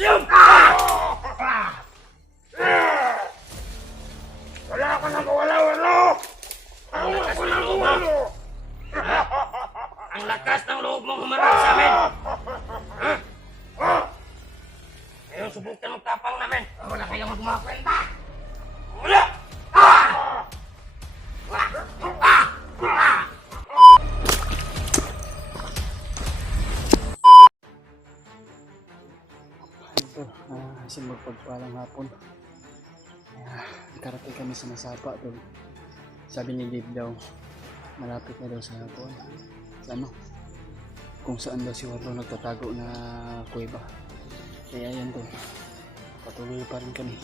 Siyom! Wala ka nang mawala, Warlo! Ang lakas ng loob mo! Ang lakas ng loob mong humarap sa amin! Ngayon subukan ang tapang namin! Wala kayong magmakwenta! Wala! Ito, isang magpagpalang hapon. Nakarating kami sa Masapa doon. Sabi ni Gabe daw, malapit na daw sa hapon. Sa ano? Kung saan daw si Warlo nagtatago na kuweba. Kaya yan doon. Patuloy pa rin kami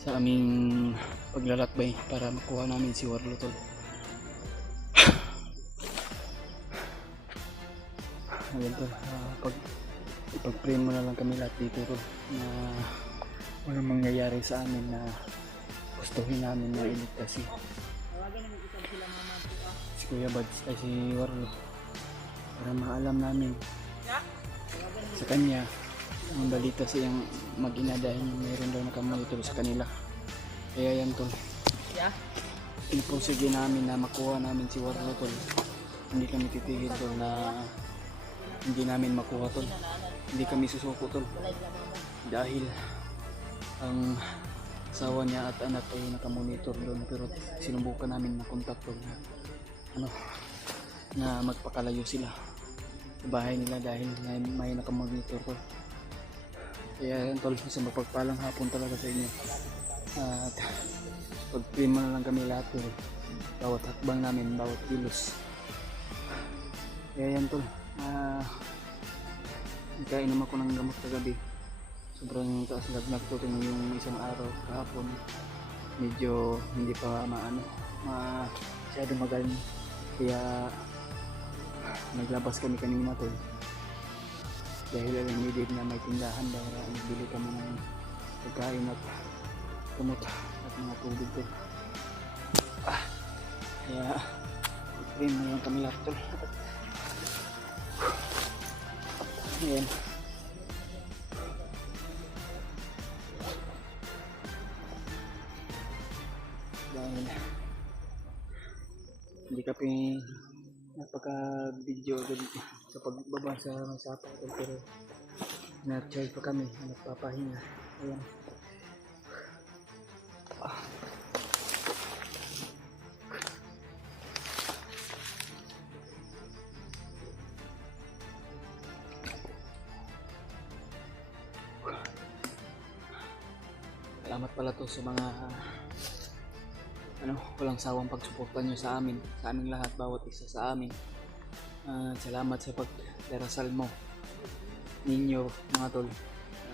sa aming paglalakbay para makuha namin si Warlo tol. Ayun tol, ipag-pray mo na lang kami lahat dito tol na walang mangyayari sa amin na gustuhin namin na iligtas si Kuya Bads ay si Warlo para maalam namin sa kanya ang balita siyang mag-ina dahil mayroon daw nakamonitor sa kanila. Kaya yan tol, ipursige namin na makuha namin si Warlo tol. Hindi kami titigil tol na hindi namin makuha tol. Hindi kami susuko tol dahil ang asawa niya at anak ay nakamonitor doon, pero sinubukan namin na contact tol na magpakalayo sila sa bahay nila dahil may nakamonitor tol. Kaya yan tol, isang mapagpalang hapon talaga sa inyo at pag-prima na lang kami lahat tol, bawat hakbang namin, bawat kilos. Kaya yan tol, kainom ako ng gamot kagabi. Sobrang taas lagnat ko yung isang araw kahapon. Medyo hindi pa masyado magaling. Kaya naglabas kami kanina tol. Dahil alam ni Dave na may tindahan para magbili kami ng pagkain at kumot at mga tubig tol. Kaya i-pray mo lang kami lahat tol. Ayan. Dahil hindi kami napaka-video agad sa pagbaba sa Masapa pero na-charge pa kami, nagpapahinga. Ayan. Salamat pala to sa mga walang sawang pagsuporta nyo sa amin, sa aming lahat, bawat isa sa amin. Salamat sa pagdarasal mo ninyo mga tol,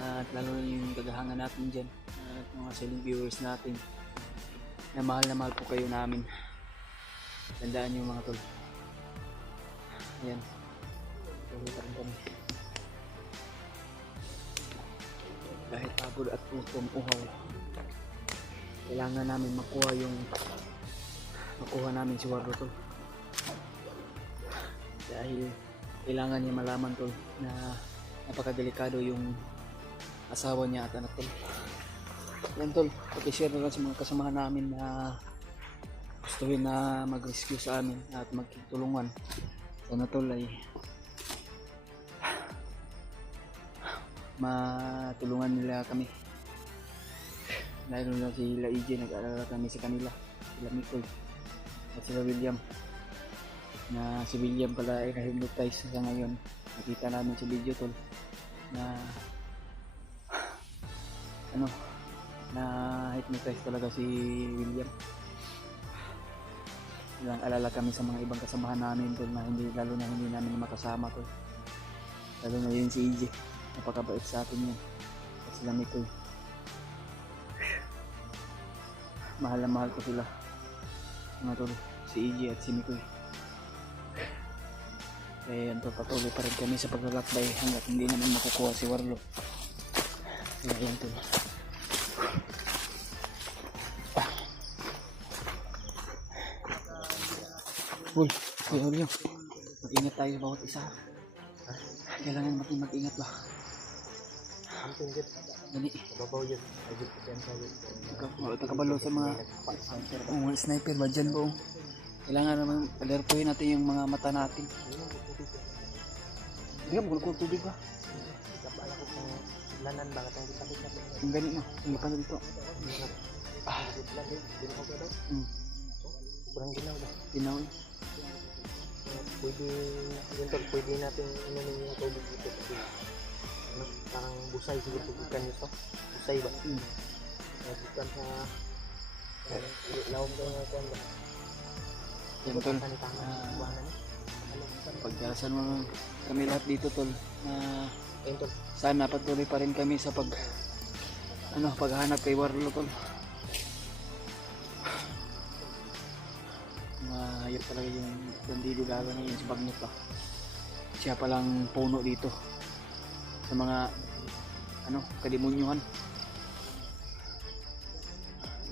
at lalo na yung kagahangan natin dyan at mga silent viewers natin na mahal po kayo namin. Tandaan nyo mga tol. Ayan, tuloy pa rin kami kahit pagod at utong uhaw. Kailangan namin makuha namin si Warlo tol, dahil kailangan niya malaman tol na napakadelikado yung asawa niya at anak tol. Yan tol, pag-share na lang sa mga kasamahan namin na gustuhin na mag-rescue sa amin at magtulungan. Sana tol ay matulungan nila kami. Lalo na sila EJ, nag-aalala kami sa kanila, sila Mikoy at sila William, na si William pala ay na-hypnotize sa ngayon. Nakita namin sa video tol na na hypnotize talaga si William. Ilang alala kami sa mga ibang kasamahan namin tol na lalo na hindi namin makasama tol, lalo na yun si EJ, napakabait sa atin yun, at sila Mikoy. Mahal na mahal ko sila mga tol, si EJ at si Mikoy. Kaya yan tol, patuloy pa rin kami sa paglalakbay hanggat hindi naman makukuha si Warlo. Kaya yan tol. Uy, Kuya, mag-ingat tayo sa bawat isa. Kailangan mag-ingat ba? Gani. Babaw yun. Ayun po yan sa'yo. Takabalo sa mga sniper ba dyan po. Kailangan naman alertuhin natin yung mga mata natin. Hindi ka, bukul ko tubig ba? Kapala ko kung lanan ba katong kita-kita. Yung ganit no, hindi pa na dito. Sobrang ginaw ba? Tinaw. Pwede, yun tol, pwede natin inanin yung tubig dito kasi ano, parang busay siguro tubigan nito. Busay ba? Bukan sa lawag daw nga kung ba? Yan tol. Tama, buwanan eh. Pagdalasan mo kami lahat dito tol. Ayun tol. Sana patuloy pa rin kami sa paghanap kay Warlo tol. Mahayop talaga yung bandido lalo na yun sa Bagnot pa. Siya palang puno dito sa mga kadimunyuhan.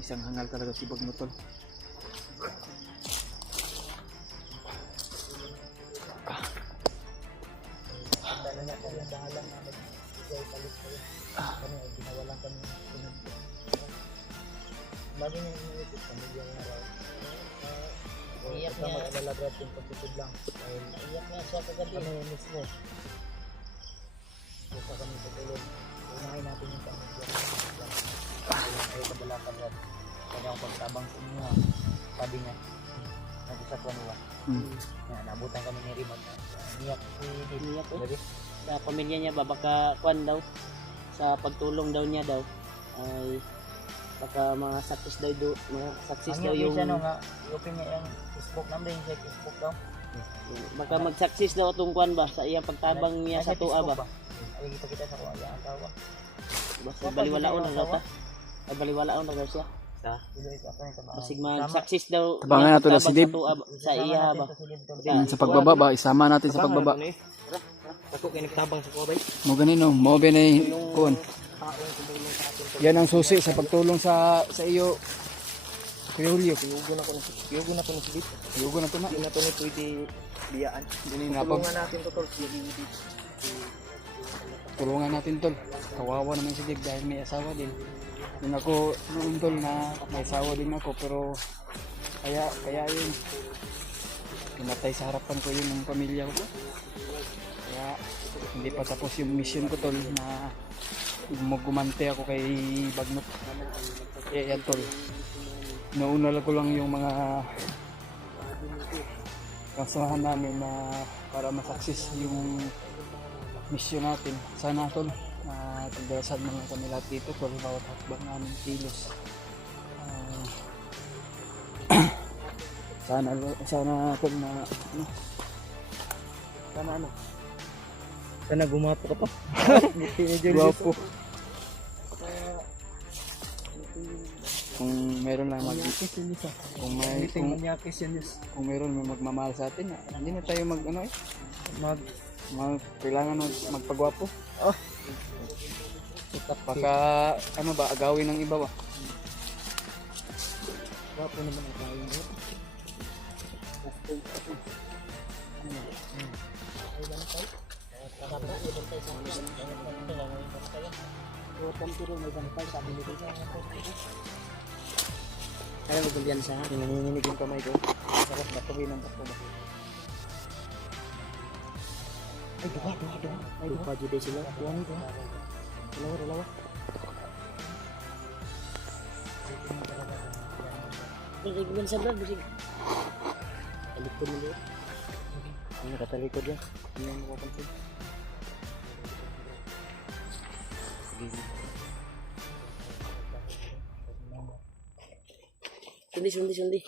Isang hangal talaga si Bagnot tol. Tanda na natin yung bahala na magbigay palit kayo. Kami ay ginawalan kami ng sunod. Bago niya iniisip kami yung araw. Iyak niya. Mag-alala Brad yung pagtutod lang. Iyak niya siya kagabi. Kami mismo. Buka kami sa tulog. Unahin natin yung pamilya. Ayaw kabalakan Brad. Kaya ang pagtabang sa inyo. Sabi niya. Nag-usap ko nila. Nabutan kami ni Rimag. Niyak si Niyak po. Sa pamilya niya ba baka kwan daw sa pagtulong daw niya daw ay baka mga success daw mga success daw yung ano nga i-open niya yung Facebook number yung Facebook daw baka mag-success daw itong kwan ba sa iyang pagtabang niya sa tuwa ba ay kita sa kuha yung asawa basta baliwalaon na daw ta ay baliwalaon na daw siya basig mag-success daw tabangan nato na si Dib sa iya ba sa pagbaba ba isama natin sa pagbaba. Ako kay nagtabang sa kuwabay. Mo ganino, mo binay kuan. Yan ang susi sa pagtulong sa iyo. Kuya Julio, Yugo na ko na si Dip. yugo na to na. Hindi na to ni pwede biyaan. Dili na pag Tulungan natin to tol. tulungan natin tol. Kawawa naman si Dib dahil may asawa din. Yun ako noon tol na may asawa din ako pero kaya yun. Pinatay sa harapan ko yun ng pamilya ko. Kaya hindi pa tapos yung mission ko tol na gumante ako kay Bagnot. Kaya yan tol. Nauna ko lang yung mga kasahan namin na para masaksis yung mission natin. Sana tol pagdalasan mga kami lahat dito tol bawat hakbang namin kilos. Sana tol na Sana gumapo ka pa. Guwapo. Kung meron lang kung meron may magmamahal sa atin, hindi na tayo kailangan magpagwapo. Baka agawin ng iba ba? Gwapo naman ang tayo mo. Kaya magulyan sa akin, nanginginig yung kamay ko. Sarap na tuloy ng bakto. Ay, duha. Ay, duha. Juday sila. Dalawa. Nagigman sa vlog, bisig. Talikod mo doon. Ano nakatalikod yan? Hindi mo makapansin. Sundi.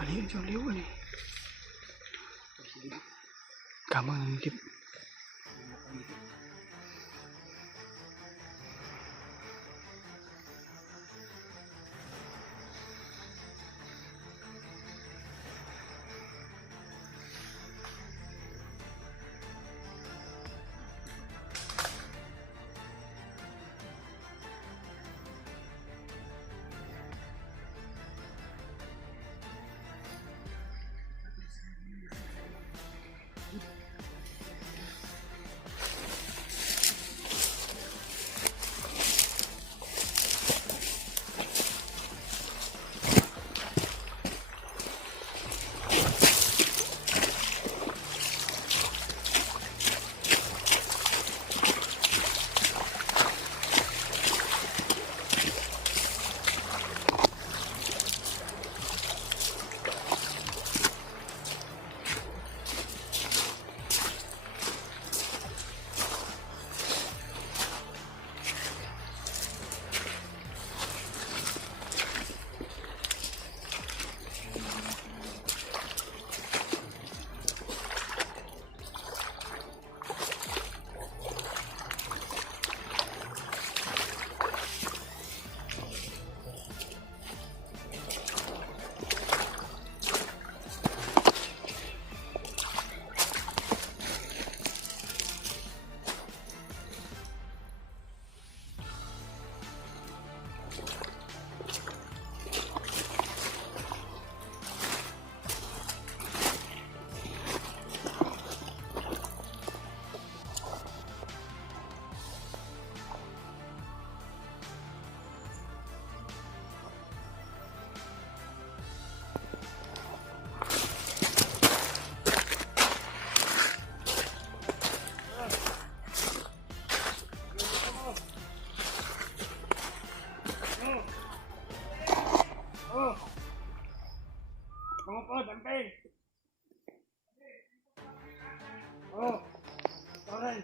Kali yung liwan eh. Kamang ng tip. Mga po, bantay. Oh, sorry.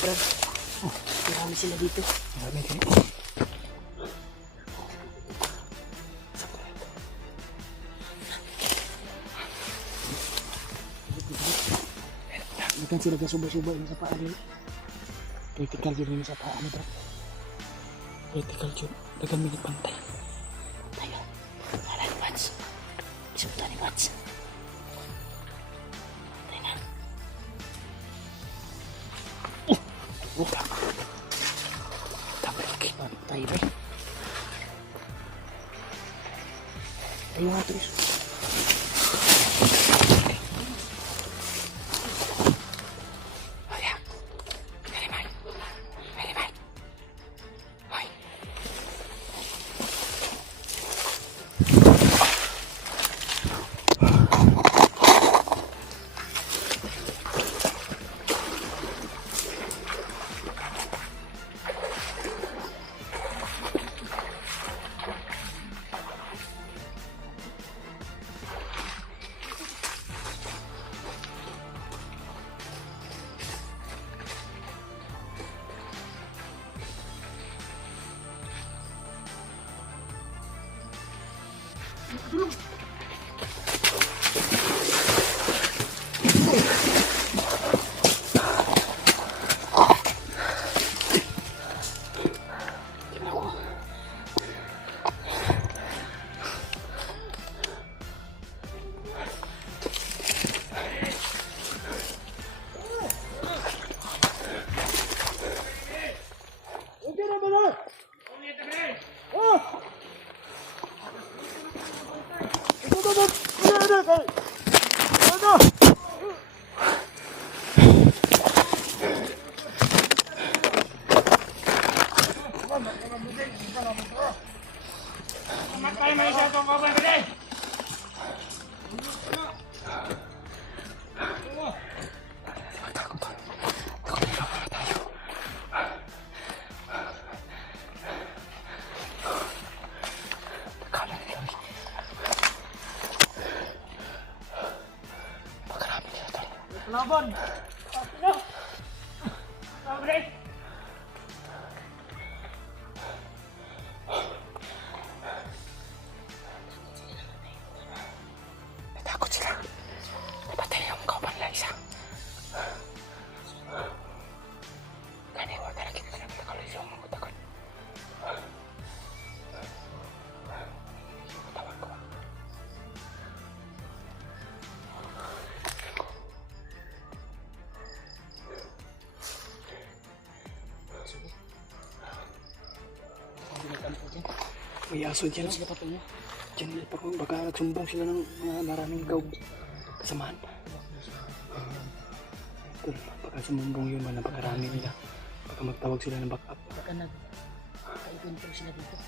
Brad, marami sila dito. Marami din. Bukan sila kasuba-suba ini sa paa ni. Critical yun ini sa paa ni Brad. Critical yun. Dagan minit pantay. Tayo. Alan, watch. Isubutan ni watch. Tayo na. Buka. Tapos tayo ba? Tayo nga terus. Matay mo isa itong korban ka din. Laban. Ano? Laban. Natakot sila. Napatay yung kauban lang isa. Kaniwa talaga kita lang takot yung mga takot. Tawag ko. May aso dyan. Diyan baka nagsumbong sila ng maraming kasamaan. Ito, baka sumumbong yun man, napakarami nila. Baka magtawag sila ng backup. Baka nag-encounter sila dito.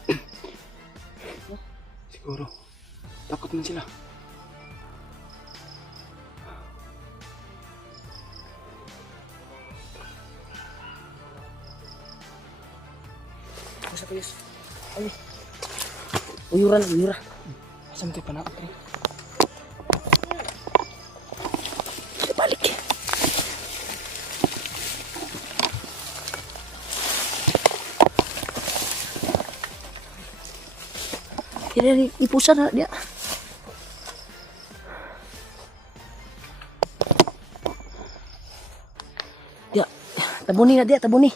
Siguro. Takot man sila. Masa pa yus? Ay. Uyuran. Saan tayo panakot eh? Balik. Dia ipusan na dia. Dia tabuni na dia, tabuni.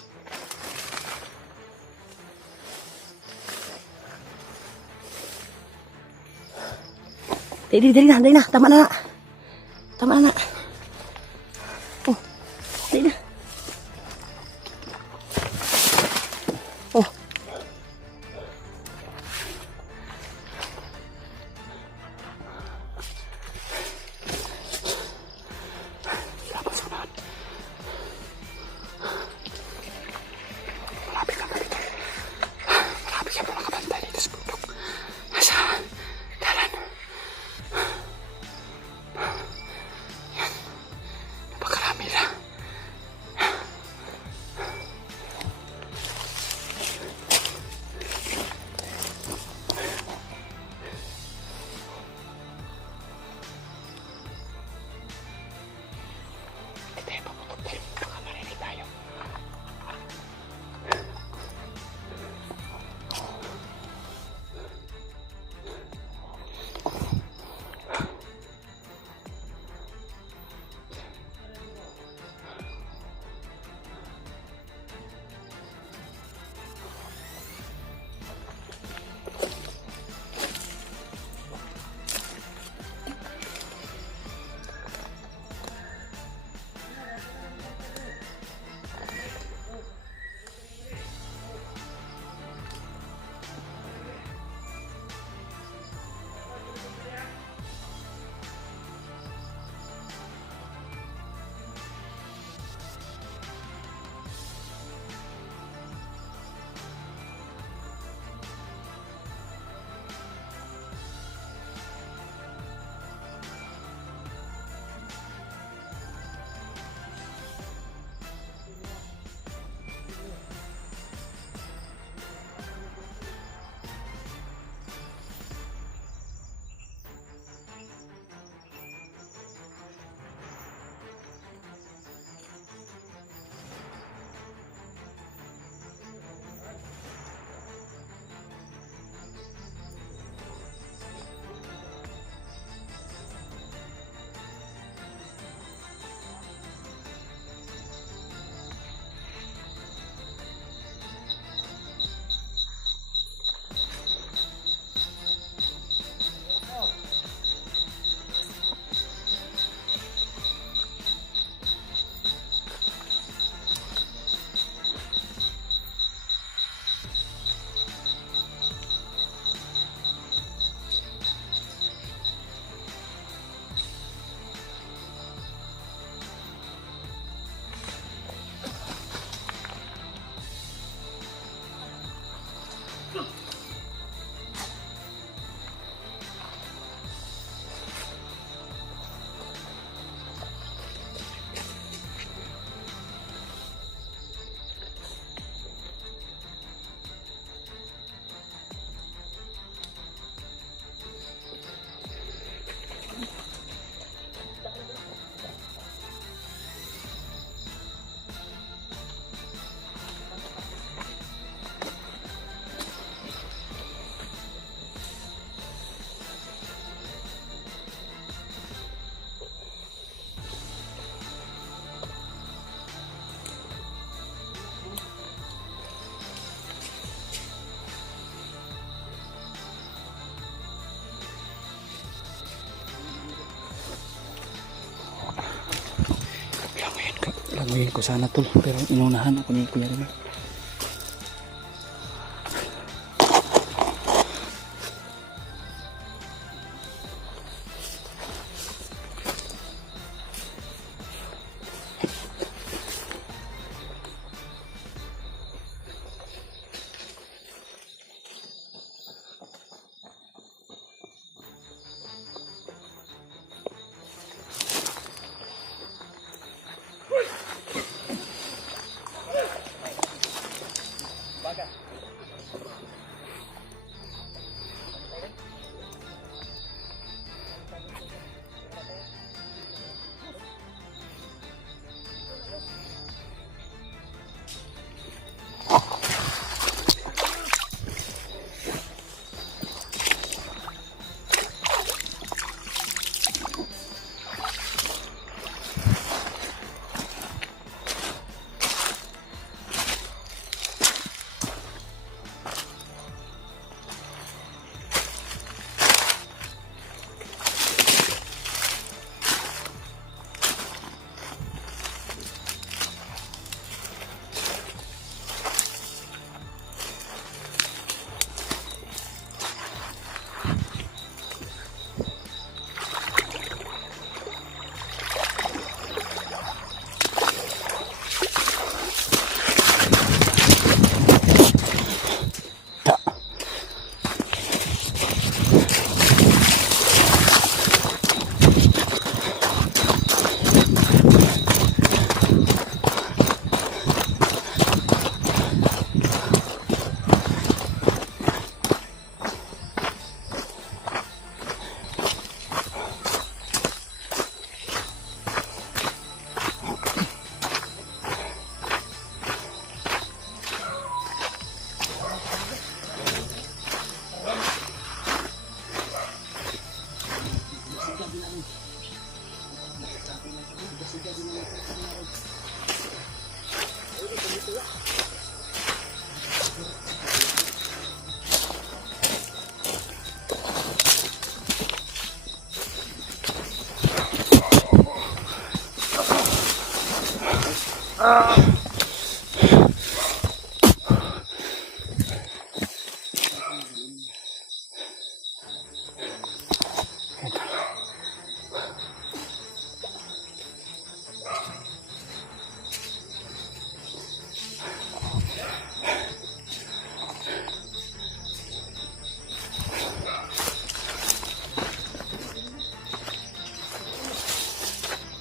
Dari na, tama na. Oh, dari na. Oh. Malapit siya po nakabantay dito sa bundok. Nasa dalan. Yan. Taguhin ko sana tol, pero inunahan ako ni Kuya Rimar.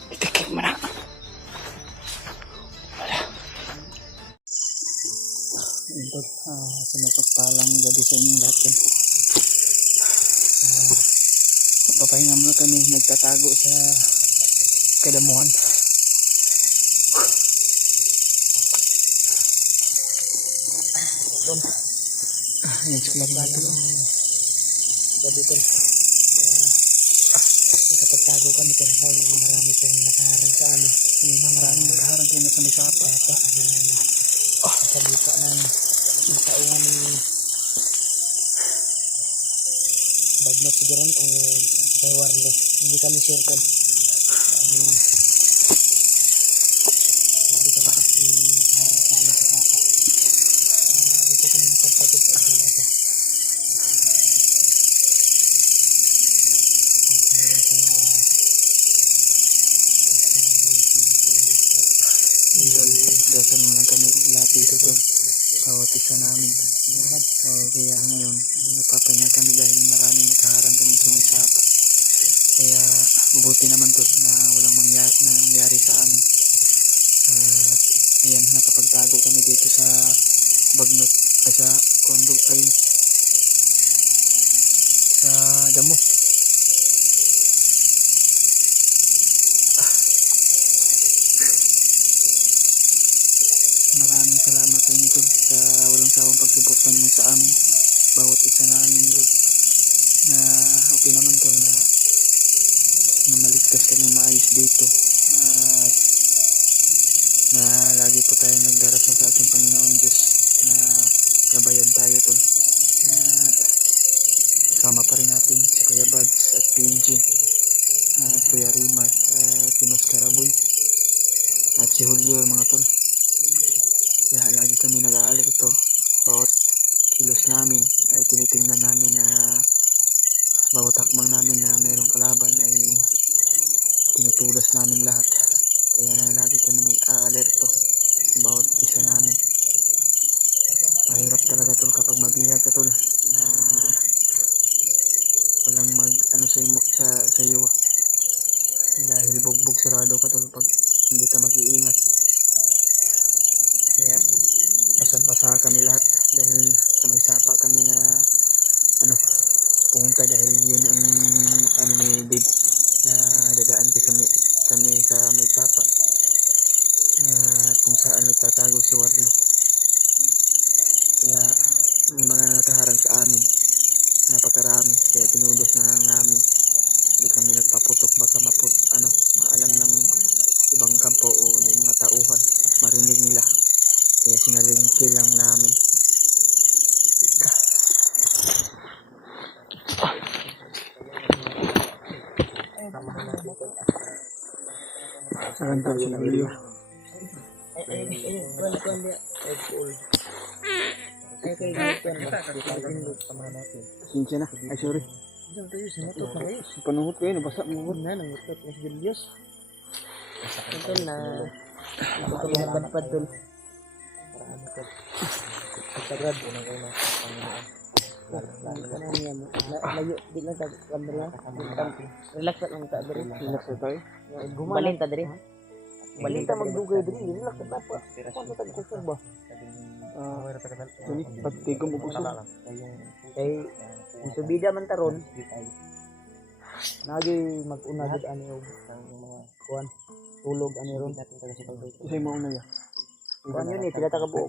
Itikik mo na. Ito, sa mapagpalang gabi sa inyong lahat yan. Papahinga muna kami, nagtatago sa kadamuhan. Doon. Yan sa lahat ito. Gabi tol. Kaya nakapagtago kami kasi marami pong nakaharang sa amin. Maraming nakaharang kayo na sa may sapa. Sa lupa namin. Yung taungan ni Bagnot siguro o kay Warlo. Hindi kami sure tol. Hindi kami kasi nakaharang sa amin sa sapa. Dito kami nakapatid sa amin ito. Dasal mo lang kami lahat dito to. Bawat isa namin. Kaya ngayon, napapahinga kami dahil maraming nakaharang kami sa may sapa. Kaya mabuti naman to na walang nangyari sa amin. At ayan, nakapagtago kami dito sa Bagnot sa kondo ay sa damo. Maraming salamat sa inyo tol, sa walang sawang pagsuporta niyo sa amin, bawat isa namin tol, na okay naman tol na maligtas kami maayos dito, at na lagi po tayo nagdarasal sa ating Panginoon Diyos na gabayan tayo tol, at kasama pa rin natin si Kuya Bads at PG at Kuya Rimar at Kinos Karaboy at si Julio mga tol. Kaya lagi kami nag-aalerto. Bawat kilos namin ay tinitingnan namin na bawat hakbang namin na mayroong kalaban ay tinutulas namin lahat. Kaya lagi kami nag-aalerto bawat isa namin. Mahirap talaga tol kapag mabihag ka tol na walang mag ano sa iyo dahil bugbog sarado ka tol pag hindi ka mag-iingat. Kaya basang-basa kami lahat dahil sa may sapa kami na ano pumunta dahil yun ang ano ni Dave na dadaan kami sa may sapa kung saan nagtatago si Warlo. Kaya may mga nakaharang sa amin napakarami kaya tinudos na lang namin. Hindi kami nagpaputok baka maalam ng ibang kampo o yung mga tauhan marinig nila kaya sinalingki lang namin. Saan tayo sa video? Sinsya na. Ay, sorry. Panuhot kayo, nabasa mo. Nangutot ni Julius. Ito na. Ito kami nagpadpad tol. Sagrad po ng una. Layo, di lang sa camera. Relax lang ta diri. Relax na tayo. Balin ta diri. Balin ta magdugay diri. Relax ta pa. Paano ta kusog ba? Pagtigom mo po sa Kay subida man taron. Nagi mag-una gid ani og mga kuan tulog ani ron. Kasi mauna ya. Kuan yun pila ta ka buo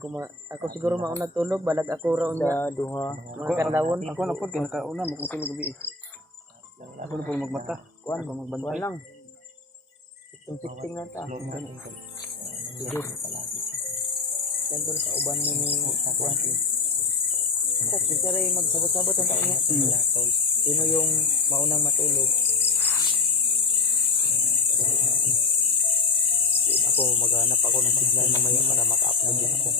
ako siguro mauna tulog balag ako ra unya duha mga kadlawon. Ako na po kinakauna mo kung tulog gabi. Ako na po magmata. Kuan magbantay lang. Sitting lang ta. Sige. Sentol ka uban ni kuan. Sa sisere magsabot-sabot ang taon niya. Sino yung maunang matulog? Ako maghanap ako ng signal mamaya para maka-upload din ako.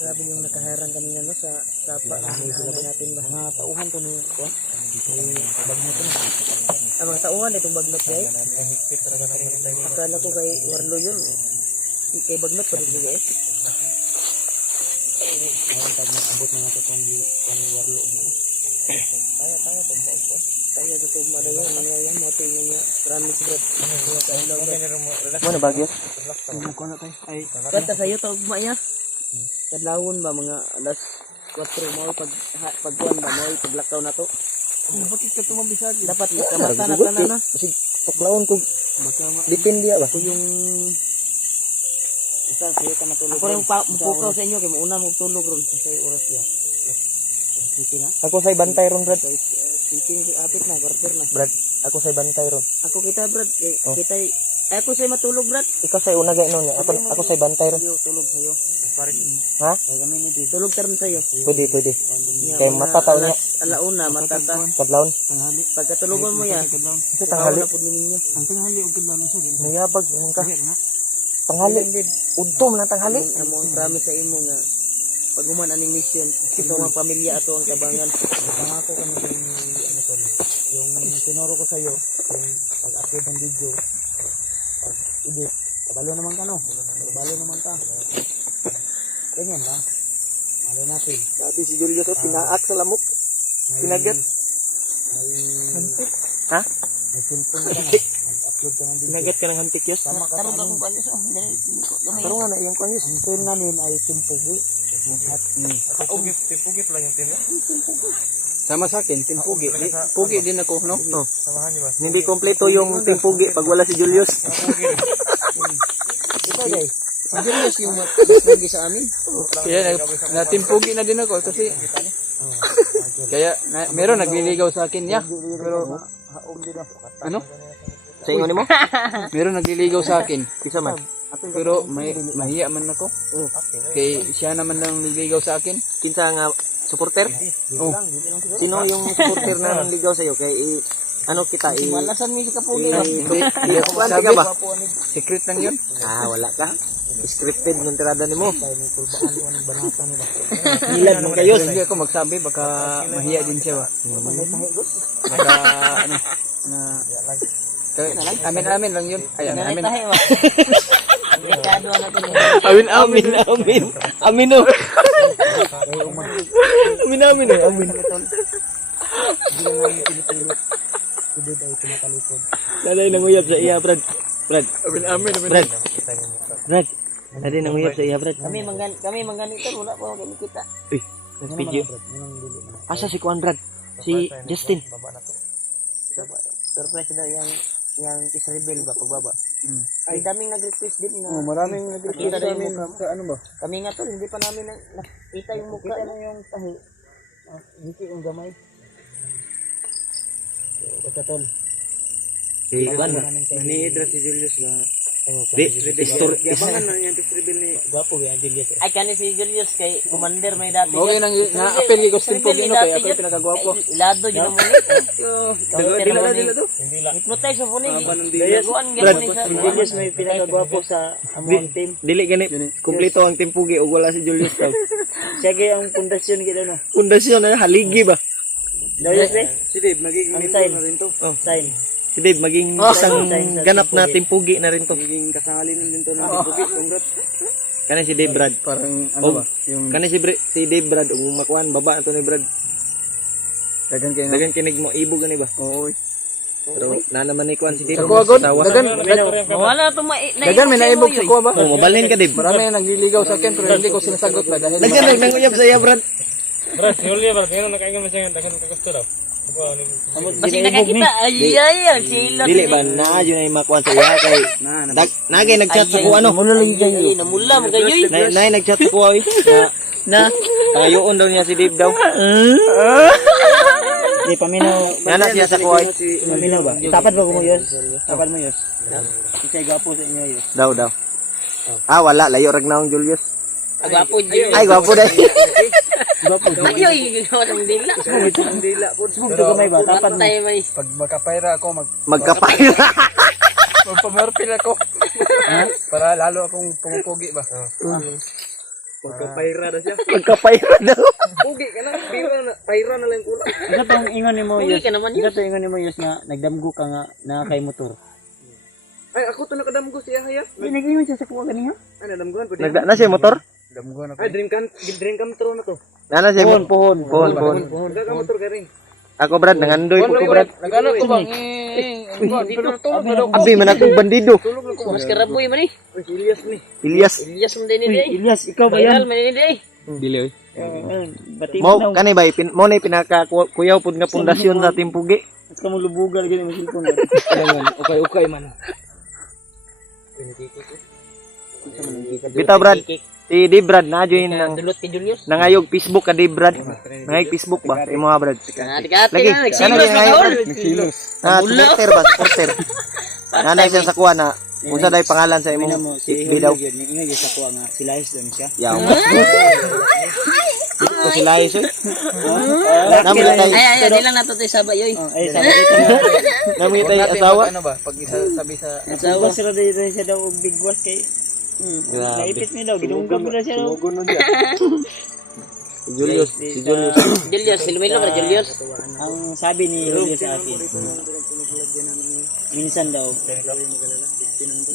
Grabe yung nakaharang kanina no sa sapa. Natin ba? Mga tauhan to ni kuan. Bagnot na. Mga tauhan itong bagnot guys. Akala ko kay Warlo yun. Kay bagnot pa rin guys. Ngayon tag abot na natin itong Warlo mo. Kaya itong baog ko. Kaya ito itong madayo. Nangyayang mo tingin niya. Promise bro. Ano bagyo? Ako na tayo. Ay, Kata sa'yo ito maya. Kadlawon ba mga alas 4 mo pagkuhan ba mo paglakaw na to. bakit ka tumabisag? Dapat kamata na tanan na. Kasi tuklawon ko. Depende ba? Kung yung isa sa'yo ka matulog. Ako rin mupukaw sa inyo kay mauna mo tulog ron. Kasi oras ya. Ako say bantay ron Brad. Sitting apit na, quarter na. Brad, ako say bantay ron. Ako kita Brad, kita ako say matulog Brad. Ikaw say una gay noon. Ako say bantay ron. Tulog sayo. Ha? Kay kami ni tulog taron sayo. Pwede. Kay matataw niya. Alauna matata. Kadlawon. Tanghali. Pagkatulugon mo ya. Sa tanghali na pud ninyo. Ang tanghali ug kadlawon sa din. Nayabag mo ka. Tanghali. Udto man ang tanghali. Amo ang promise sa imo nga pag human aning mission, ito ang pamilya ato ang tabangan. Pangako kami ano tol. Yung tinuro ko sa iyo, yung pag-upload ng video, pag-edit, kabalo naman ka no. Kabalo naman ka. Ganyan lang. Malay natin. Dati si Julio to pinaak sa lamok. Pinagat. Ha? May cellphone ka na. Mag-upload ka ng video. Pinagat ka ng hantik yos. Tama ka sa amin. Pero nga na yung kanyos. Ang team namin ay timpugi. Tipugip lang yung tinda. Sama sa akin, timpugi. Pugi din ako, no? Samahan niyo ba? Hindi kompleto yung timpugi pag wala si Julius. Ikaw guys. Si Julius yung mas lagi sa amin. Kaya natimpugi na din ako kasi kaya meron nagliligaw sa akin niya. Pero ano? Sa inyo nimo? Meron nagliligaw sa akin. Kisa man. Pero may mahiya man ako. Kay siya naman nang niligaw sa akin. Kinsa nga supporter? Oh. Sino yung supporter na nanligaw sa iyo? Kay ano kita Malasan mi si Kapugi. Hindi ako magsabi. ba? Secret lang yun. Wala ka. Scripted ng tirada nimo. Tayo ni kulbaan ko ng banata ni ba. Hilad mong kayos. Hindi ako magsabi, baka mahiya din siya ba. Malay tahi gus. Baka ano, amin lang yun. Ay, amin. Tahi ba. Delikado na to. Amin. Amin o. Amin. Hindi mo yung pinipilit. Hindi tayo pinakalikod. Nanay nanguyab sa iya, Brad. Amin. Brad. Nanay nanguyab sa iya, Brad. Kami mangganitan wala pa kami kita. Uy, video. Asa si Kuan, Brad? Si Justin. Surprise daw yang Israel ba pagbaba. Ay daming nag-request din na. Maraming nagkikita Nakita namin yung mukha. sa ano ba? Kami nga tol, hindi pa namin nakita yung mukha na yung tahi. Hindi yung gamay. Basta tol. Si Kuan. Ni Idra si Julius ba? Di, story. Yabangan na yung reveal ni Gapo ba yung Julius? Ay kani si Julius kay commander may dati. Okay nang na-apel ni Gustin Pogi no kaya ako yung pinakagwapo. Ilado yun ang muli. Dila to. Hypnotize mo ni. Brad, Si Julius may pinakagwapo sa among team. Dili gani kumpleto ang timpugi ug wala si Julius daw. Siya kay ang pundasyon gid no. Pundasyon na haligi ba? Julius eh. Si Dave magiging Ang member sign. na rin to. Sign. Si Dave maging isang ganap na timpugi na rin to. Magiging kasali na din to ng Pogi. Congrats. Kani si Dave Brad. Parang ano Oh, ba? Yung Kani si Dave Brad ug makuan baba ato ni Brad. dagan kayo na. Dagan kinig mo ibo gani ba? Oo. Pero na naman ni kuan si Dave. Ako agad. Tawa. Wala to Dagan may naibog sa kuha ba? Oh, mabalhin ka Dave. Marami na nagliligaw sa akin pero hindi ko sinasagot ba dahil Dagan nanguyab sa iya Brad. Brad, si Julia, Brad. Ngayon nakaingan mo siya ng dagan kagusto daw. Basi nakakita. Ay, sila. Dili ba na yun ay makuan sa iya kay nagay nagchat sa kuan ano. Mula lagi kayo. Namula mo kayo. Nay nagchat sa kuan na tayoon daw niya si Dave daw. Di paminaw. Nana siya sa kuan. Paminaw ba? Tapat ba mo yos? Tapat mo yos. Isay gapo sa inyo yos. Daw. Wala layo rag naong Julius. Agwapo Julius. Ay gwapo dai. Gwapo. Ay, ang dila. ang dila po. Smog to gamay ba? Tapat mo. Pag magkapayra ako Magkapayra. magpamarpil ako. Para lalo akong pumupugi ba? Magkapayra na siya. Magkapayra daw. Pugi ka na, payra na lang kulang. Ano tong ingon nimo yos? Ano tong ingon nimo yos nga nagdamgo ka nga na kay motor? Ay, ako to nakadamgo siya haya. Di nag-ingon siya sa kuha kaniya. Ay, nadamguhan ko din. Nagda na siya motor? Damguhan ako. Ay, dream cam tro na to. Nana siya Pohon. Nagka-motor ka rin. Ako Brad nangandoy po ko Brad. Nagano ko bang pero tulog na daw. Abi man akong bandido. Tulog na ko. Mas karaboy man eh. Uy, Elias ni. Ilyas. Ilyas mo din ni Ilyas, ikaw ba yan? Man ni Dili oy. Bati Mo kani ba mo na pinaka kuyaw pud nga pundasyon sa timpugi. At ka mo lubugal gani mo cellphone. Okay man. Bitaw Brad. Si Dave Brad na join nang Dulot kay Julius. nangayog Facebook ka Dave Brad. Nangayog Facebook ba? Imo nga Brad. Dikati Lagi. na nagsilos na tol. Nagsilos. Supporter ba? Supporter. Nanay siya sa kuha na unsa day pangalan sa imong FB daw. Ingay sa kuha nga sila is doon siya. Yaw. Ko sila iso. Namin tay. Ay, di lang nato tay sabay yoy. Ay, sabay dito. Namin tay asawa. Ano ba? Pag isa sabi sa Asawa sila dito siya daw og big was kay naipit niya daw, gidunggam mo na siya daw. Si Julius. Julius, silumilo ka Julius. Ang sabi ni Julius sa akin, minsan daw,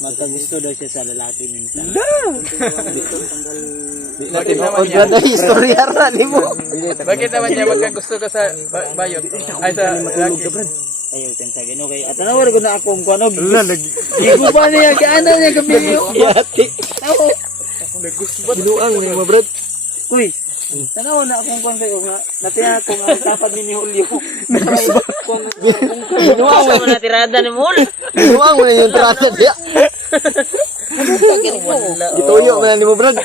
magkagusto daw siya sa lalaki minsan. Natin mo na istorya ra nimo. Bakit naman niya magkagusto ka sa bayot? Ay sa lalaki. Ayaw kan sa gino kay atanawar ko na akong kuanog. Gigo ba niya kaano niya gabi yo. Yati. Naggusto ba? Ginuang mo Brad. Uy, tanaw na akong kuan kayo nga natiya ko nga dapat ni Julio. Ginuang mo na tirada ni Mol. Ginuang mo na yung trata dia. Gituyo man nimo Brad.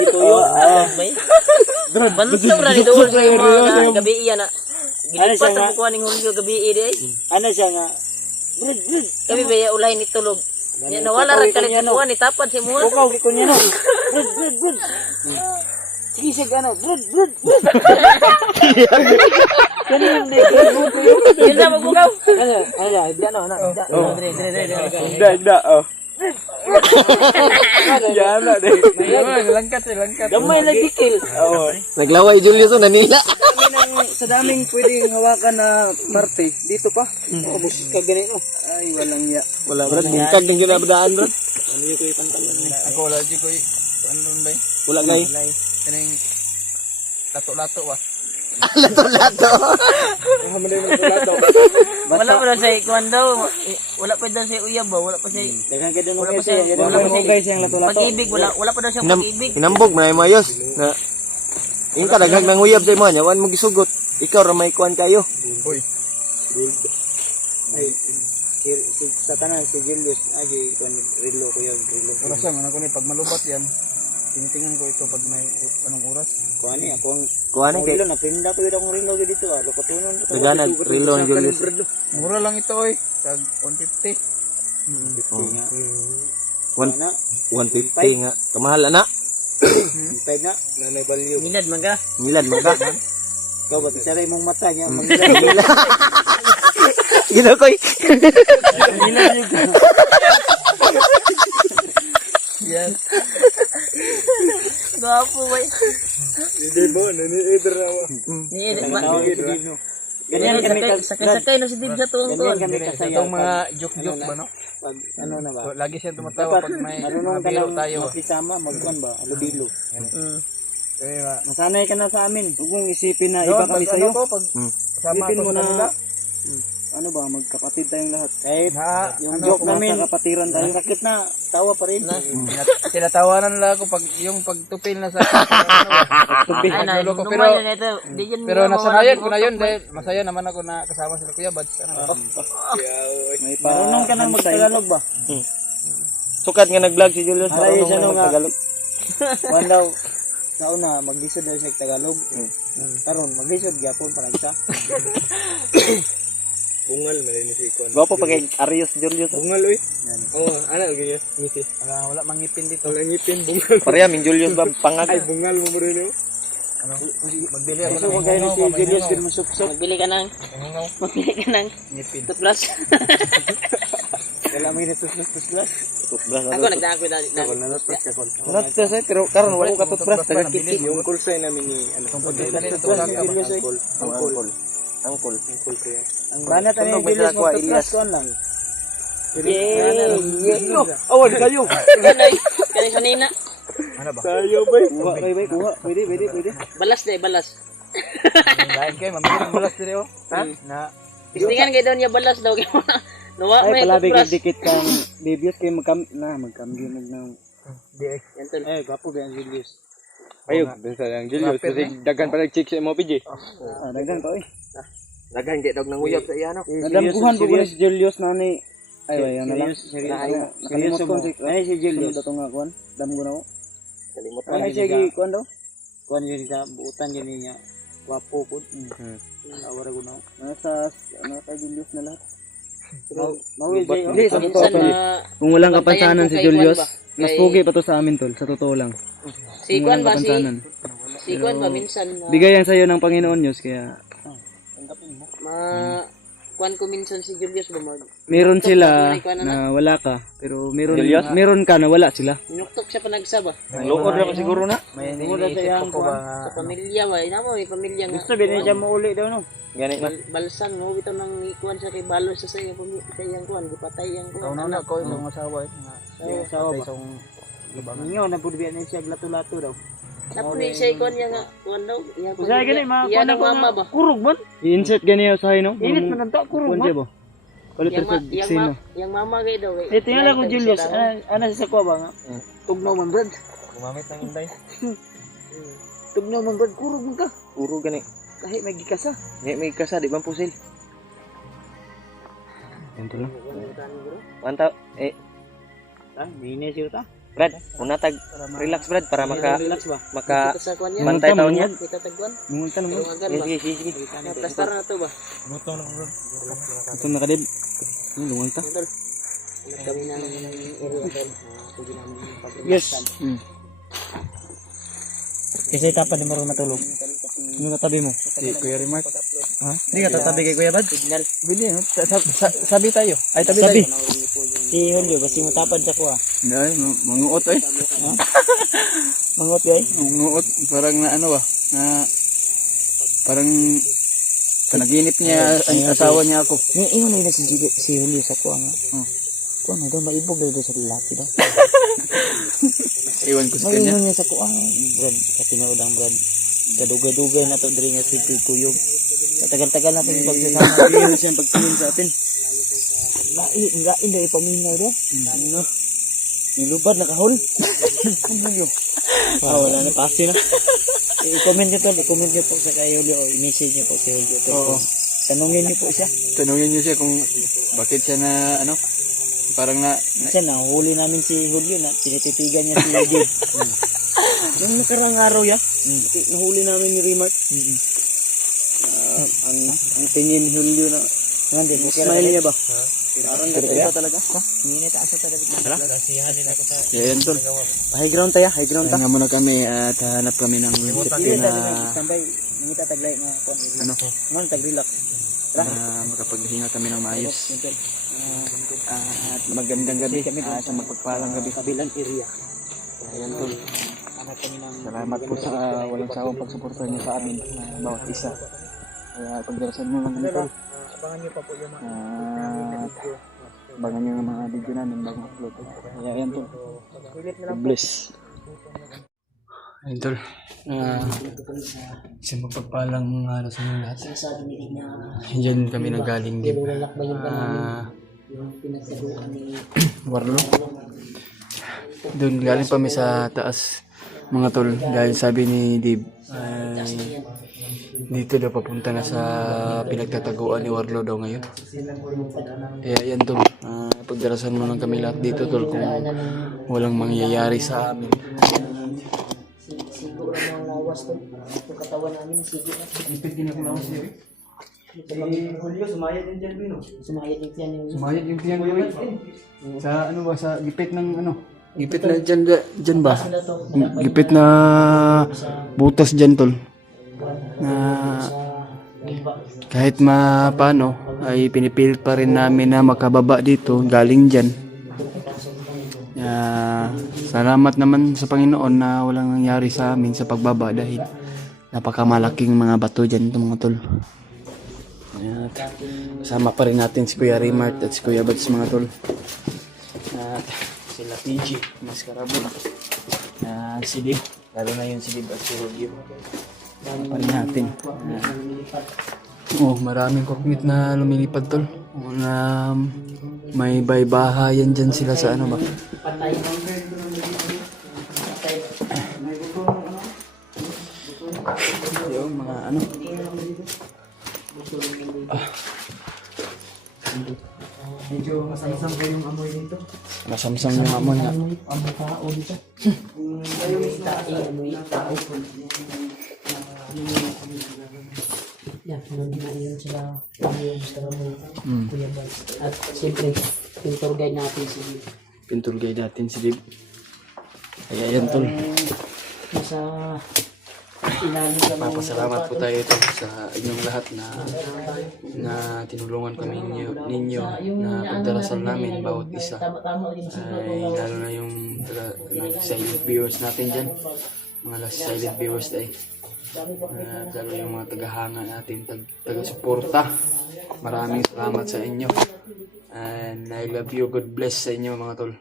Gituyo. Bansa ra ni doon sa mga gabi iya na. Gilipat ang kuha ng Julio gabi iya. Ano siya nga? Kami ba ulay ni tulog. Nawala ra kalit kuha ni tapad si Mol. Ukaw ko niya no. Sige, sige, ano, Brad. Kanina, Yun na, magbugaw. Higda, oh. Yana, de. Damay lagi kill. Oo. Naglaway, Julius, oh, nanila. Sa daming pwedeng hawakan na parte, dito pa. Ubus ka ganito. Ay, walang ya. Wala, Brad. Bungkag ng ginabadaan, Brad. Ako wala di ko ano ron ba? Wala, ngay. Kaning lato-lato ba? Lato-lato. Wala pa daw sa ikuan daw. Wala pa daw sa uyab ba? Wala pa sa Dagan ka doon Wala pa guys. siya- Wala pa guys yung lato-lato. pag-ibig. Wala pa daw siyang pag-ibig. Hinambog na yung mayos. Na, yung ka, daghag ng uyab sa imo niya, wan mo gisugot. Ikaw, ramay kuan kayo. Ay, si Satanan, si Julius, ay, kung rilo ko yun, rilo ko. Oras man ako ni pag malubat yan. Tinitingnan ko ito pag may anong oras. Kung ano yan, kung Kuha na kay. rilo, napinda ko yun akong rilo dito, lokatunon. Daganag, rilo ng Julius. Mura lang ito oy. Tag 150. Oh. Nga. One- Ano? 150 nga. Kamahal, ana. Impay nga, nanay balyo. Minad man ka. Milad, maga. Ikaw ba, isaray mong mata niya, Ginokoy. Yan. Gwapo ba? Hindi ba? Nani-either na ako. Ni-edit ba? Ganyan kami Sakay na si Dib sa tuong ganyan tuon. kami kasaya. Itong mga joke-joke ba no? Pag, ano na ba? So, lagi siya tumatawa Dapat pag may marunong ka biro lang tayo. makisama, magkuhan ba, alubilo. Kaya Masanay ka na sa amin. Huwag mong isipin na doon, iba kami pag sa'yo. ano ko, pag sama Isipin ko mo sa na, kanila, ano ba, magkapatid tayong lahat. Kahit na, yung ano, joke kung namin, nasa kapatiran tayo. Sakit na, tawa pa rin. tinatawanan nila ako pag yung pagtupil na sa Ay na, Nagluloko, pero pero- ito. Di yan pero mo nasanayan ko mawala na ng yun utok, dahil masaya naman ako na kasama sila Kuya Bads. May marunong ka nang magtagalog ba? Sukat nga nag-vlog si Julius. Alay, Marunong siya nga nung nga. Tagalog. Kuhan daw, sa una, maglisod daw siya Tagalog. Karon maglisod, gyapon, parang isa. Bungal, malinis ikon. Gwapo pag kay Arius Julius. Bungal, uy. Oo, ano, ganyan. Ngiti. Wala mangipin dito. Wala ngipin, bungal. Pareha min Julius ba pangag. bungal mo rin, ano? Magbili ako Gusto ko kayo si Julius, kung masupsop. Magbili ka ng, magbili ka ng Ngipin. toothbrush. Wala may natuslas-tuslas. Toothbrush. Ako nagdaan ko dali. Natas eh, pero karon wala ka toothbrush. Taga-kit. Yung kulsay namin ni, ano. Toothbrush ni Julius eh. Angkol. Angkol ko yan. Ang banat ni Sunog, may Julius, dalawa, magtutras ko lang. Awan kayo. Kani sanina. Ano ba? Tayo ba? Kuha, bay, kuha. Pwede. Balas na, balas. Dahil kayo, mamili ng balas dito. Ha? Na, Istingan kayo daw niya balas daw. Nawa mo Ay, yung pala toothbrush. dikit kang bibius kayo magkamgi mo ng... Yan tol. Eh, gwapo ba ang Julius? Ayun, dun sa yung Julius. Kasi daghan pa nag-check sa mo, PJ. Dagan pa, oy. Daghan kay dog nang uyab sa iya, no? Nadamkuhan po ko ni si Julius na ni... Ay, yan na lang. Serious. Nakalimot ko si... Ay, si Julius. Sunod nga, kuhan. Dam ko na ko. Kalimot Ay, sige, kuhan daw. Kuhan yun sa buutan yun niya. Gwapo po. Awara ko na. Nasa Julius na lahat. Mawil Jay. Hindi, sa totoo Minsan tol. na Kung walang bantayan kapansanan ko si kay Julius, Juan ba? mas Kay- pugi pa to sa amin tol, sa totoo lang. si Kung Kwan walang ba si kapansanan. Kwan ba minsan Bigay yan sa'yo ng Panginoon Diyos, kaya ma Kwan ko minsan si Julius ba mag meron sila Ikaw na na wala ka, pero meron Julius? meron ka na wala sila. minuktok siya panagsa ba Luod ra siguro na. may Mula sa iyang iniisip ko ba kuhan. sa pamilya ba ina mo may pamilya nga Gusto bin siya mauli daw no. Gani na. balsan mo bitaw nang ikuan siya kay balos sa iyang pamilya sa iyang kuan gipatay yang kuan Una na ko yung asawa. Yung asawa ba? Ninyo na pud biyan siya glato-lato daw. napri siya ikuan yang nga kuan daw iya Usay gani mga iya kuan daw mama ba kurog man. I-insert gani sa no? Init man nang kurog Kuwan man. siya ba? Palitan sa sino. yang mama gay daw eh Ito nga lang ko Julius. Ana sa sakwa ba nga? Tugnaw man brad. Gumamit ng inday. Tugnaw man brad kurog man ka. Puro gani. Kahit may gikasa. Ngay may kasa di ba pusil? Yan tol. Mantap. Ah, mini siya ta. Brad, una tag relax Brad para Relax ba? maka sa kuan niya bantay taon niya. kita tagwan Mungon ka naman. pero agan ba Sige, sige, sige. plastar na to ba Ito na kadib. Lungan ka. Tol. Kami ng area tol. Sige namin yung pag- Yes. Kasi tapad na marunong matulog. Ano natabi mo? Si Kuya Remark. Hindi ka tatabi kay Kuya Bad? Pwede, no? Sabi tayo. Ay, tabi Sabi. tayo. Si Julio, basta mo tapad sa kuha. Ay, manguot eh. Mangot guys. Manguot. Parang na ano ba? Na, parang panaginip niya ang asawa niya ako. Ngayon na si Julio sa kuha nga. Kuha na daw, maibog daw sa lalaki daw. Iwan ko sa kanya. Ngayon niya sa kuha. Brad, sa tinoodang Brad. Kadugay-dugay na to diri nga si Kuyog. Tagal-tagal natin yung pagsasama. Hindi siya pagtingin sa atin. Lain daw ipaminaw daw. Ano? Nilubad na kahon. Ano? Wala na pasi na. I-comment nyo to, i-comment nyo po sa kay Julio o i-message nyo po si Julio to. Oo. Tanungin nyo po siya. Tanungin niyo siya kung bakit siya na ano, parang na Kasi nahuli namin si Julio na tinititigan niya si Dave. Nung nakarang araw ya, nahuli namin ni Remark. Ang tingin ni Julio na hindi, smile niya ba? Parang ganda talaga. Minit asa talaga. yan tol. High ground tayo, high ground ta. Nga muna kami at hanap kami ng sitio Hindi na na standby, mangita taglay nga kon. ano, Man tag-relax. makapaghinga kami ng maayos. At magandang gabi sa magpagpalang gabi. Kabilang area. Ayan tol. Anak kami ng Salamat po sa walang sawang pagsuporta niyo sa amin bawat isa. Kaya pagdarasan mo lang ito. abangan niyo pa po yung mga At abangan niyo ang mga video namin bagong upload. Kaya ayan tol. God bless. Ayan tol. Isang magpagpalang araw sa inyo lahat. sabi ni Ina, Diyan kami nagaling din. lakbay yung pinagsaguan ni Warlo. Doon galing pa kami sa taas mga tol. Dahil sabi ni Dave ay dito daw papunta na sa pinagtataguan ni Warlo daw ngayon. Kaya yan tol. Pagdarasan mo lang kami lahat dito tol kung walang mangyayari sa amin. Sigo lang ang lawas to. Yung katawan namin, sigo na. Ipit din ako na ako siya. Julio, sumayad din dyan, Bino. Sumayad din siya yung... Sumayad yung tiyan ko sa ano ba, sa gipit ng ano? Gipit na dyan ba? Gipit na butas dyan tol. Na kahit paano ay pinipilit pa rin namin na makababa dito galing dyan. Salamat naman sa Panginoon na walang nangyari sa amin sa pagbaba dahil napakamalaking mga bato dyan itong mga tol. At kasama pa rin natin si Kuya Remark at si Kuya Bats mga tol. At sila PG, Mascarabon. At si Dib, lalo na yun si Dib at si Julio. Kasama pa rin natin. Maraming kokmit na lumilipad tol. Na may baybahayan dyan sila sa ano ba? Patay. Yung mga ano. Medyo masamsam ko yung amoy nito. Masamsam yung amoy nga. Amoy tao dito. Amoy tao. Yan, nandun sila. Yung gusto mo. Kuya Bal. At siyempre, yung tour guide natin si Pintul guide natin si Dib. Kaya yan tol. nasa ilalim sa mga Papasalamat po tayo ito sa inyong lahat na tinulungan kami ninyo na pagdarasal namin bawat isa. Ay lalo na yung silent viewers natin dyan. Mga last silent viewers ay. Lalo yung mga tagahanga natin, taga-suporta. Maraming salamat sa inyo. And I love you. God bless sa inyo mga tol.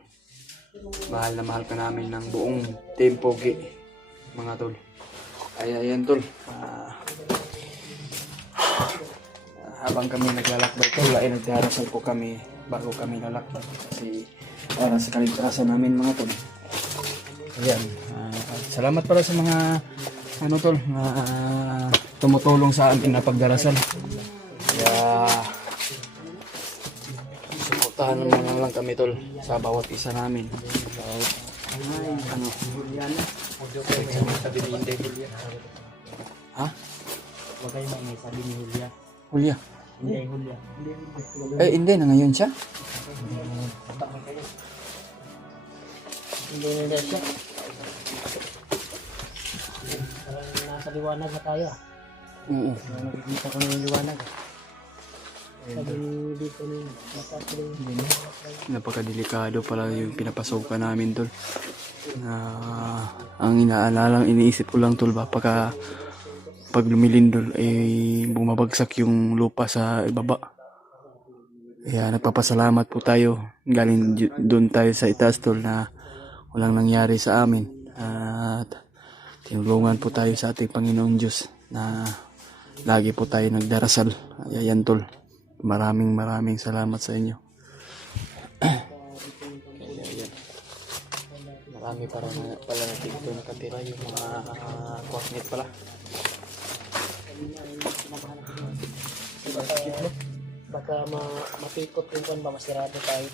Mahal na mahal ka namin ng buong Team Pogi mga tol. Ay ayan tol. Habang kami naglalakbay tol ay nagdarasal po kami bago kami lalakbay kasi para sa kaligtasan namin mga tol. Ayan. Salamat pala sa mga ano tol na tumutulong sa amin na pagdarasal. Kaya suportahan naman lang kami tol sa bawat isa namin. Ano? Ha? Huwag kayo maingay, sabi ni Julia. Julia? Hindi, Julia. Hindi na ngayon siya. Hindi na siya. nasa liwanag na tayo. Oo. Nakikita ko na yung liwanag. Sabi dito ni Matapos. Napakadelikado pala yung pinapasokan namin tol. Na ang iniisip ko lang tol ba pag lumilindol bumabagsak yung lupa sa ibaba. Kaya nagpapasalamat po tayo. Galing doon tayo sa itaas tol na walang nangyari sa amin. At tinulungan po tayo sa ating Panginoon Diyos na lagi po tayo nagdarasal. Ayan tol. Maraming salamat sa inyo. Marami pala na dito nakatira yung mga classmate pala. Baka mapikot yung kan ba, masirado tayo.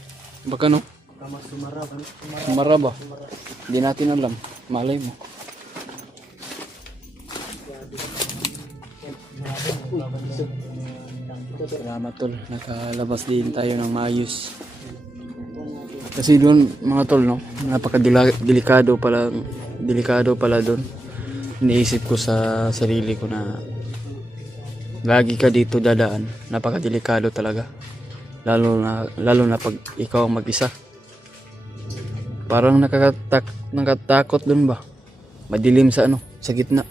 Baka no? Baka masumara ba? Sumara ba? Hindi natin alam. Malay mo. Salamat tol. Nakalabas din tayo ng maayos. Kasi doon mga tol no, napaka-delikado pala doon. Iniisip ko sa sarili ko na lagi ka dito dadaan, napaka-delikado talaga. Lalo na pag ikaw ang mag-isa. Parang nakatakot doon ba? Madilim sa sa gitna.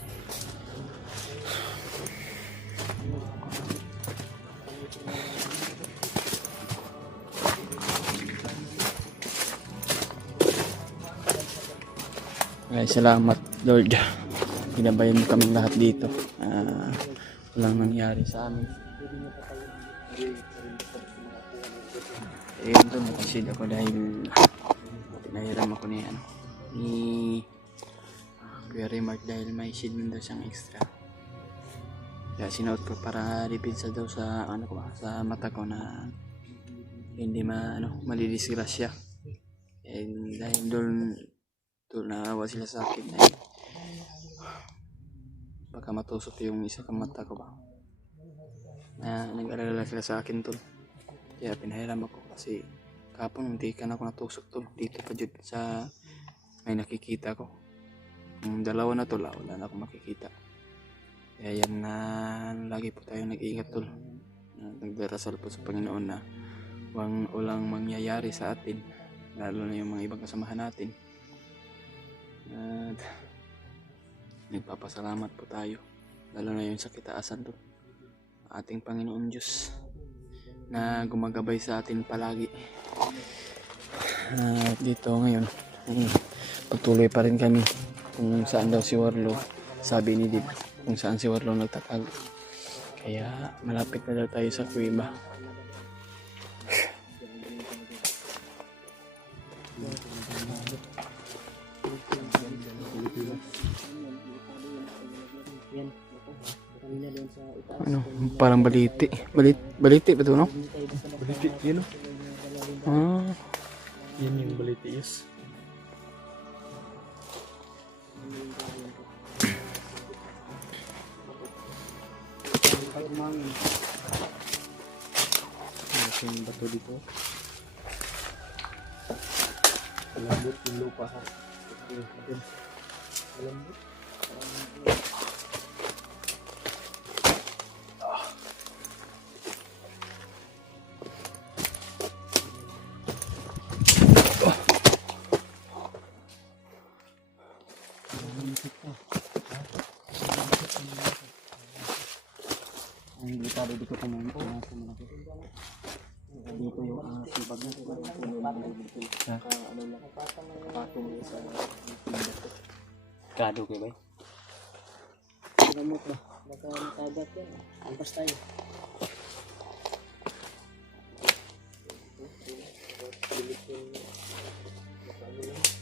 Ay, salamat Lord. Ginabayan mo kaming lahat dito. Walang nangyari sa amin. Ayun doon, nakasid ako dahil pinahiram ako ni Kuya Remark dahil may shield daw siyang extra. Kaya sinuot ko para depensa daw sa sa mata ko na hindi malidisgrasya. And dahil doon naawa sila sa akin dahil baka matusok yung isa kang mata ko ba. Nag-alala sila sa akin tol. Kaya pinahiram ako kasi kapon hindi ka na ako natusok tol. Dito pa dyan sa may nakikita ko. Yung dalawa na tol, wala na ako makikita. Kaya yan na lagi po tayo nag-iingat tol. Nagdarasal po sa Panginoon na walang mangyayari sa atin. Lalo na yung mga ibang kasamahan natin. At nagpapasalamat po tayo lalo na yung sa kitaasan to ating Panginoon Diyos na gumagabay sa atin palagi. At dito ngayon pagtuloy pa rin kami kung saan daw si Warlo, sabi ni Dib kung saan si Warlo nagtatago, kaya malapit na daw tayo sa kuweba. Parang baliti ba ito no? Baliti, yun o. Yan yung baliti, yes. Yung bato dito. Malambot yung lupa ha. Malambot. Ang delikado dito pa naman po. Dito yung sibag na. Kado kayo ba? Gamot ba? Baka matagat yan. Ampas tayo.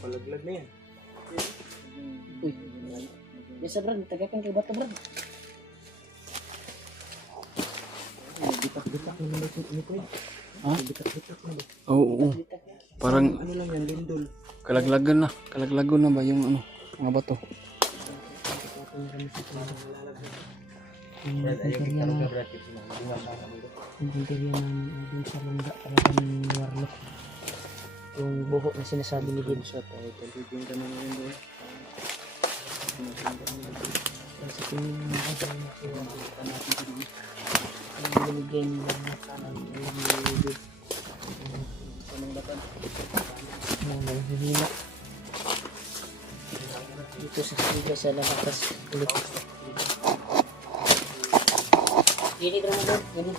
Palaglag na yan. Uy. Yes, Brad. Tagakan kay bato, Brad. Bitak-bitak naman ito ko eh. Ha? Bitak-bitak na ba? Oo. Parang Ano lang yan, lindol. kalaglagan na ba yung mga bato? Yung interior namin dun sa lungga talaga ng Warlock. Yung buhok na sinasabi ni Dib. Sa tingin mo kasi ang binigay nila na kanan yung nilibig. Nanghihina. Dito sa siga sa lakas ulit. Gini ka naman doon. Ganun.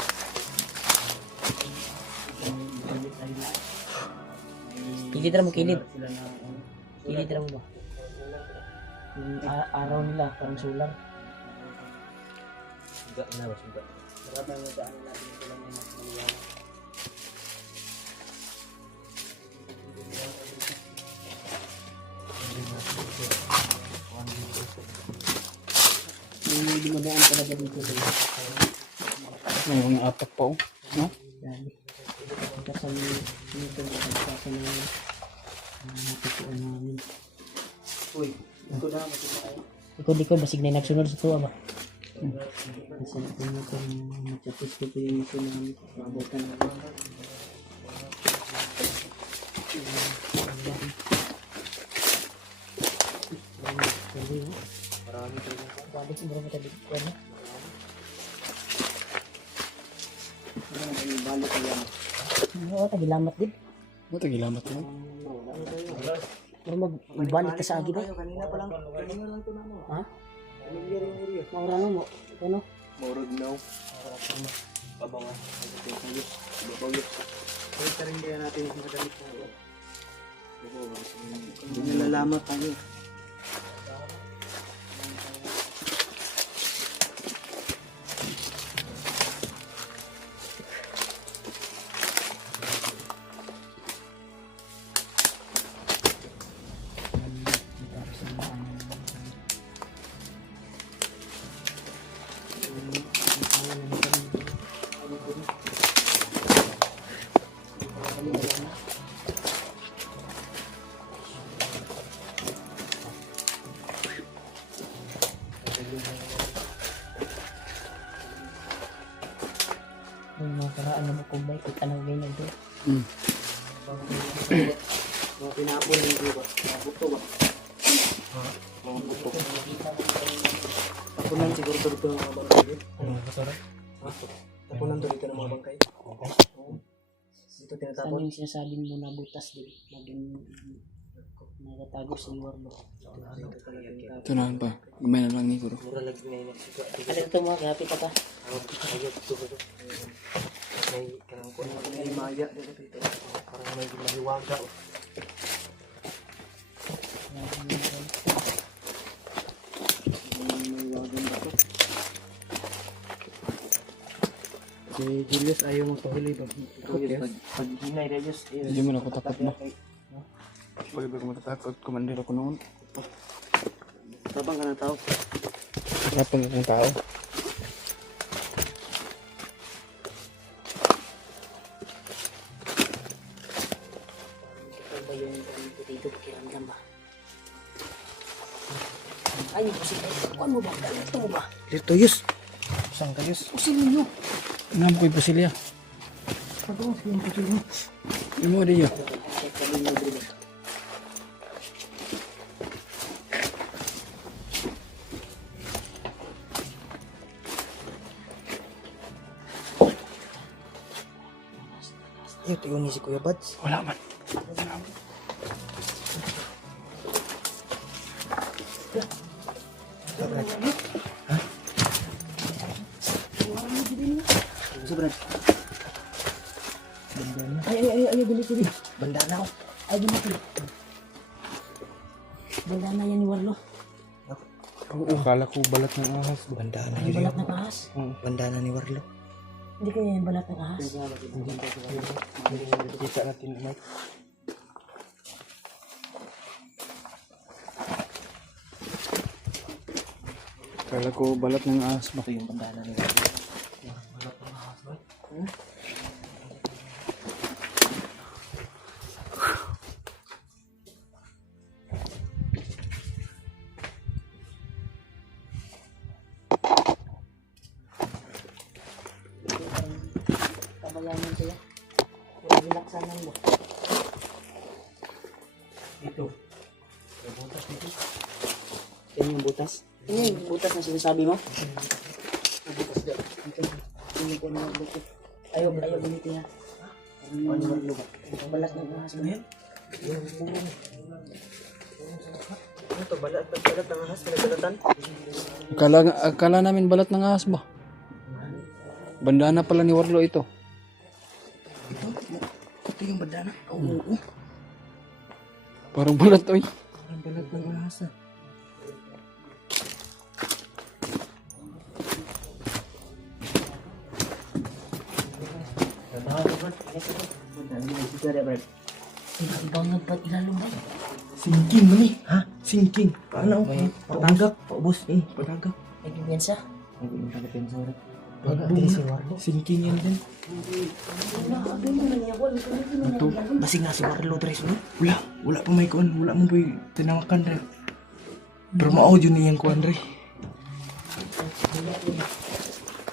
Kilid na mo kilid. Kilid na mo ba? Yung araw nila parang solar. Suga na ba, suga. Marami ang daan natin ito lang yung mas maliwanag. May dumadaan talaga dito. May mga apat pa oh. No? Dami. Kasal nito na kasal na matutuan namin. Uy, ito na matutay. Likod-likod, basig na nagsunod sa tuwa ba? Kasi ito mo kung matapos ko po yung ito namin. Mabutan na lang. Marami tayo ng Balik, marami tayo dito. Ano? balik ko yan. Oo, tagilamat din. Ano tagilamat mo? Pero magbalik ka sa agi ba? Kanina pa lang. Kanina lang ito na mo. Ha? Kanina rin uri. Maura mo. Ano? Morod now. Pabangan. Babawit. Pwede rin kaya natin yung madamit na ito. Hindi nalalamat tayo. Yung mga karaan na makubay, kung anong ganyan doon. Mga pinapon yung iba. Mga buto ba? Mga buto. Tapunan siguro dito ng mga bangkay. Tapunan dito ng mga bangkay. Dito Saan tinatapon. yung sinasabing mo na butas din? Maging nagatago sa iwar mo. Ito na pa. Gamay na lang ni Kuro. Mura lagi na yun. Ano ito mo? Kapit ka pa. Ayot ito ba ito? May kanang ko. May maya dito. Parang may mahiwaga. Si Julius ayaw mo pahuli ba? Pag hinay Julius. Hindi mo na ako takot ba? Pwede ba ko matatakot? Commander ako noon. Tabang ka ng tao. Hapon akong tao. Ito ba yung dito pakiramdam ba? Ay, yung pusilyo. Kuhan mo ba? Ito mo ba? Dito Yus. Saan ka Yus? Pusilyo. Ano mo ko yung pasilya? Pag-uwas yung pusilyo. Yung mo din yun. Ito yung si Kuya Bads. Wala man. Sobrang. Ay, gulit. Bandana ko. Ay, gulit. Bandana yan ni Warlo. Akala ko balat ng ahas. Bandana Ay, balat ng ahas. Bandana ni Warlo. Hindi kaya yung balat ng ahas. Kita natin Mike. Akala ko balat ng ahas ba? Ito yung bandana ni Warlo. Kabayanan sila. Pero bilaksanan mo. Dito. May butas dito. Yan yung butas. Ano yung butas na sinasabi mo? Ayaw ganito yan. Balat ng ahas mo yan. Ano to? Balat ng ahas? Pinagbalatan? Akala namin balat ng ahas ba? Bandana pala ni Warlo ito. Ito yung bandana. Oo. Parang balat oy. Ang balat ng ahas ah. Bangat ba't ilalong ba? Sinking mo ni. Ha? Sinking. Paano? Patagak. Paubos. Patagak. May depensa. Pagbuo si Warlo. Sinking yan din. Ito. Basig nga si Warlo, Dres, no? Wala pa may kuan. Wala mo ba'y tinawakan, Dre. Pero ma-audio niya yung kuan, Dre.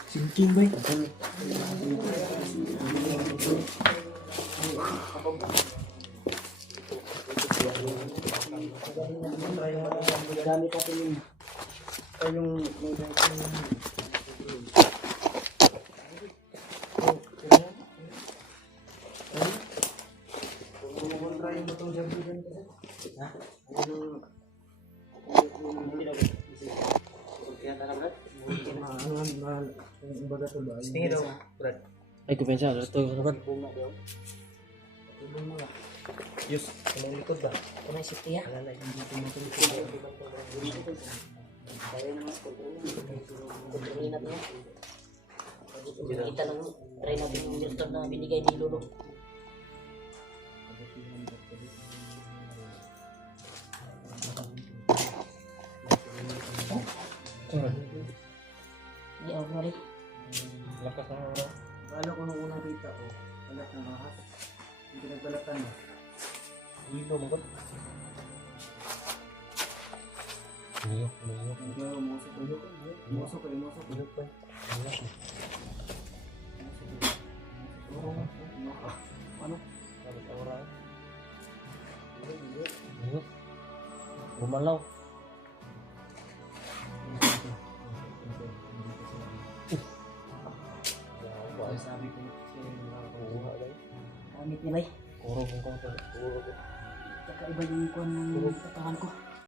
Sinking, boy. Gamit natin yun. Ay, kupensa. Ito, kapan? Yus, kumang likod ba? Ito na yung safety ha. Kontrolin natin yan. Kita lang, try natin yung Milton na binigay ni Lolo. Hindi ako mali. Lakas ng oras. Paano ko nung unang kita ko? Balat ng ahas. Yung pinagbalatan mo. Ilo mo ba? Ilo. Umusok. Ano? Bumalaw. Sabi ko siya yung nakakuha guys. Gamit niya ba? Kurog kong kong. Kakaiba yung kuhan ng katawan ko.